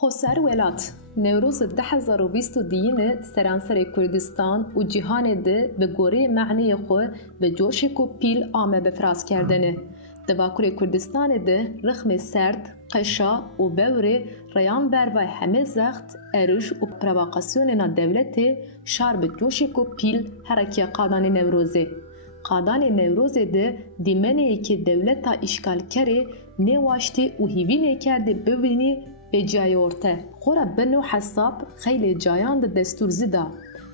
خسر ولات نوروز 2022 سرانسر کردستان و جهان ده به گوره معنی خو به جوش کو پیل آمه بفراز کردنه. دواکر کردستان ده رخم سرد، قشا و بوره ریان بر و همه زخت اروش و پروکاسیون نا دولت شار به جوش کو پیل حرکیه قادان نوروزه. قادان نوروزه ده دیمنه که دولت اشکال کره نواشته و هیوینه کرده ببینی به جای ارته. خورا بنو حساب خیلی جایان ده دستور زده.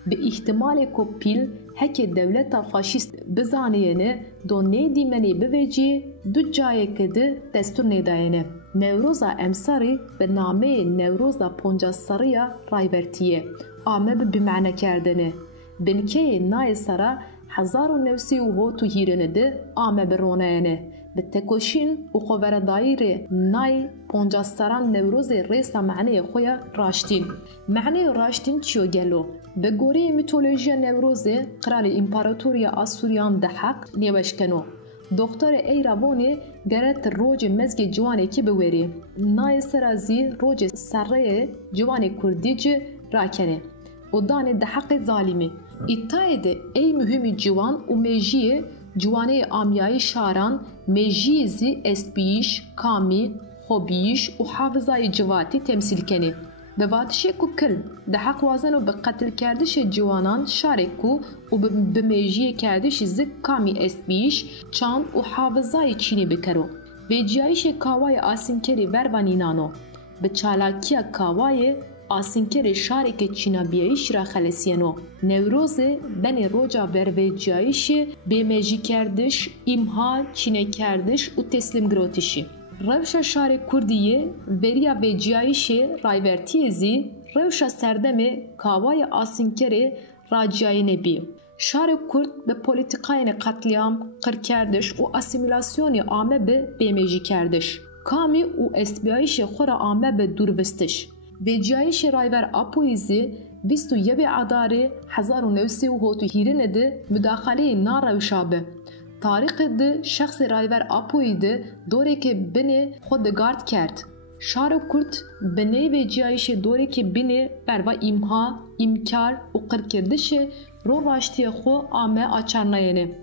به احتمال که پیل هک دولت فاشیست بزانیه دونه دیمنی بویجی دو جای کده دستور نداینه. نوروزا امساری به نامه نوروزا پونجاساریا رایبرتیه. آمه به معنی کردنه. بنکه نای سرا 1900 تو هیرنه ده آمه برونهنه. به تکوشین و خوبر دایر نای پونجاساران نوروز ریسا معنی خویا راشتین. معنی راشتین چیو گلو؟ به گوری میتولوژی نوروز قرال امپراتوریا آسوریان ده حق نیوشکنو. دکتر ایرابونی گرت روج مزگ جوانی کی بوری. نای سرازی روج سره جوانی کردیج راکنه. و دانه ده حق ظالمی. ایتایده ای مهمی جوان و میجیه جوانه آمیایی شاران مجیزی اسبیش، کامی، خوبیش و حافظای جواتی تمثیل کنه. به واتشه کو کل ده حق وازن و به قتل کردش جوانان شارکو و به مجیه کردش زک کامی اسبیش چاند و حافظای چینی بکرو. به جایش کاوای آسینکری ورونینانو. به چالاکی کاوای آسینکر شارک چینابیایش را خلصینو. نوروز بنی روجا بر جایش بیمجی کردش، امها چینه کردش و تسلیم گروتشی. روشا شار کردیه بریا به جایش رایورتیزی روشا سردم کاوای آسینکر راجای نبی. شار کرد به پولیتیکاین قتلیام قر کردش و اسیمیلاسیون آمه به بیمجی کردش. کامی و اسبیایش خورا آمه به دوربستش. به جایش رایور اپویزی 21 عداره 1900 هیرنه ده مداخله ناروشابه. تاریخ ده شخص رایور اپویده دوره که بینه خود گارد کرد. شار کرد بینه به جایش دوره که بینه بروا امها، امکار و قرکردش رو واشتی خو آمه آچارناینه.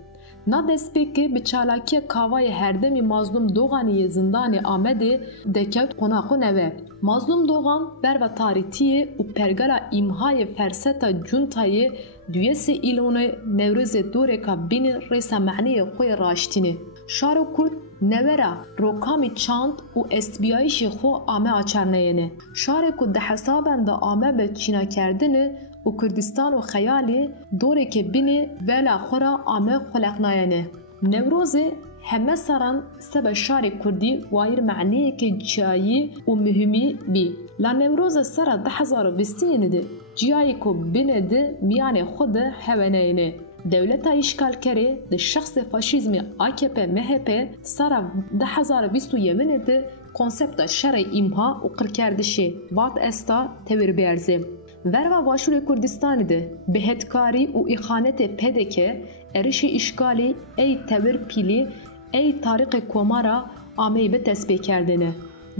نا دسپیکی به چالاکی کاوای هردمی مظلوم دوغانی زندان آمده دکوت قناقو نوه. مظلوم دوغان بر و تاریتیه و پرگلا امهای فرستا جونتای دویس ایلون نوروز دوره که بین ریسا معنی خوی راشتینه. شارو کرد نورا روکامی چاند و استبیایش خو آمه آچارنینه. شاره که ده حسابن ده آمه به چینا کردنه و کردستان و خیالی دوره که بینه ولا خورا آمه خلقناینه. نوروز همه سران سب شار کردی وایر معنی که جایی و مهمی بی. لنوروز سر 2020 ده جایی که بینه ده میان خود هونینه. دولت اشکال کره ده شخص فاشیزم AKP MHP سر 2021 ده کنسپت شرع امها و قرکردشه وات استا تور بیارزه. وروا واشور کردستان ده بهتکاری و اخانت پدکه ارش اشکالی ای تور پیلی ای طریق کومارا آمی به تسبیح کردنه.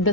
ده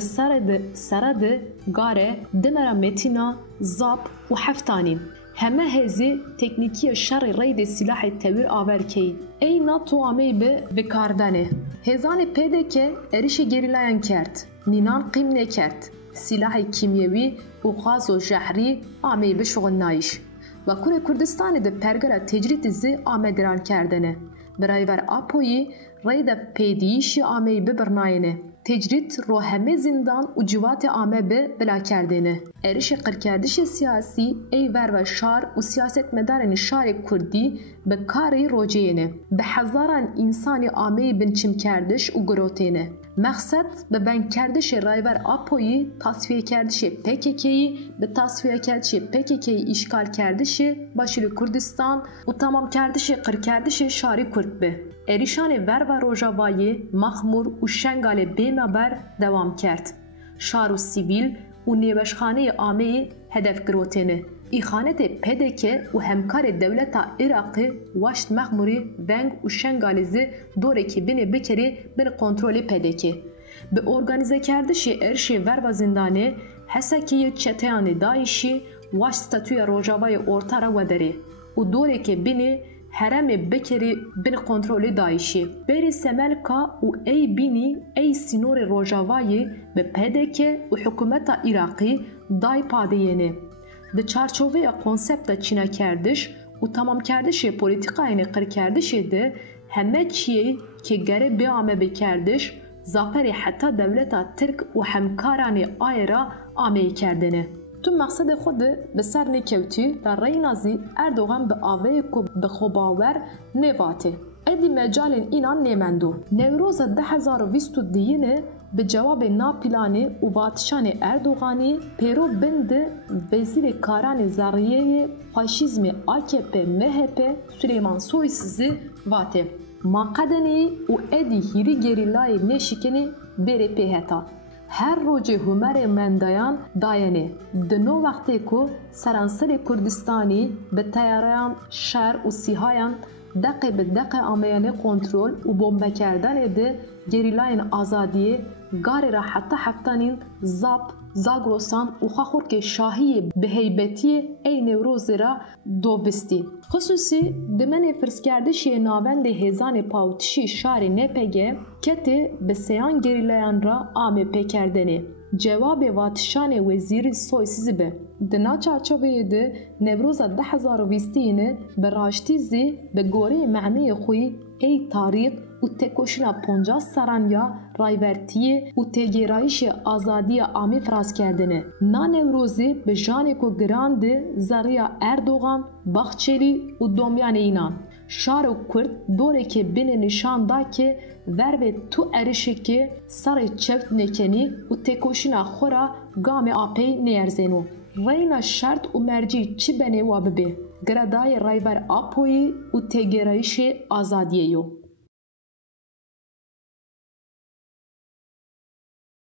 سرد گاره دمرا متینا زاب و حفتانی. همه هزی تکنیکی شر رید سلاح تور آور کی. ای ناتو آمی به بکاردنه. هزان پدکه ارش گریلاین کرد. نینان قیم نکرد. سلاح کیمیوی و غاز و جهری آمی به شغل نایش. و کردستان ده پرگرا تجریت زی آمدران کردنه. برای ور آپویی رید پیدیشی آمی ببرناینه. تجریت رو همه زندان و جوات آمه به بلا کردنه. ارش قرکردش سیاسی ای ور و شار و سیاست مدارن شار کردی به کاری روجینه. به هزاران انسانی آمه بنچم کردش و گروتینه. مقصد به بند کردش رایور آپویی تصفیه کردش PKK'yi به تصفیه کردش PKK'yi اشکال کردش باشیل کردستان و تمام کردش قرکردش شاری کرد به. اریشان ور و روژاوایی مخمور و شنگال بیمبر دوام کرد. شار و سیویل و نیوشخانه آمه هدف گروتینه. ایخانت پدکه و همکار دولت عراقی واشت مخموری ونگ و شنگالزی دوره که بینه بکری بین کنترل پدکه. به ارگانیزه کردش ارش ور و زندانه Hesekî çeteyanê Daişî waş statûya Rojavayê orta re wederê û doreke binê heremê bikerî bin kontrolê Daişî. Berî Semelka û ey binî ey sînorê Rojavayê bi PDK û hikûmeta Iraqî dayê padeyêne. Di çarçoveya konsepta çînekerdîş û tamamkerdişê polîtikayên qirkerdişê de heme çiyê ke gerê biame bikerdîş, zaferê heta dewleta Tirk û hemkaranê ayê ra ameyî kerdine. Tu maqsedê xwe de bi ser nekewtî da reyna zî Erdogan bi avayê ku bi xwebawer nêvatê. Êdî mecalên înan nêmendû. Newroza 2022 bi cewabê naplanê û vatişanê Erdoganî pêro bin di Wezîrê Karanê Zariyeyê faşîzmê AKP MHP Süleyman Soysizî vatê. Maqedenê û êdî hîrî gerîlayê neşikenê berê pê heta. Her rojê humerê mendayan dayene. Di no wextê ku Seranserê Kurdistanî bi teyarayan şer û sîhayan deqê bi deqê ameyanê kontrol û bombekerdanê de gerîlayên azadiyê garê ra heta heftanîn Zap, Zagrosan û Xaxurkê Şahiyê bi heybetiyê ey Newrozê ra dovbistî. Xusûsî di menê firsgerdişiyê navendê hêzanê pawtişî şarê NPG ketê bi seyan gerîlayan ra amê pêkerdenê. Cewabê vatişanê Wezîrî Soysizî be. Di nav çarçoveyê de Newroza 2020 bi raştî zî bi goreyê mehniyê xwî ey tarîx û têkoşîna 50 saran ya rayvertiyê û têgêrayişê azadiya amê firaz kerdine. Na Newrozê bi janê ku giran di zariya Erdogan, Baxçelî û Domyanê înan. Şar û Kurd doreke binê nîşan da ke vervê tu êrişekê serê çewt nekenî û têkoşîna xwe ra gamê apey nêerzênû. Reyna şert û mercî çi benê wa bibe? Giredayê rayber Apoyê û têgêrayişê azadiyê yo.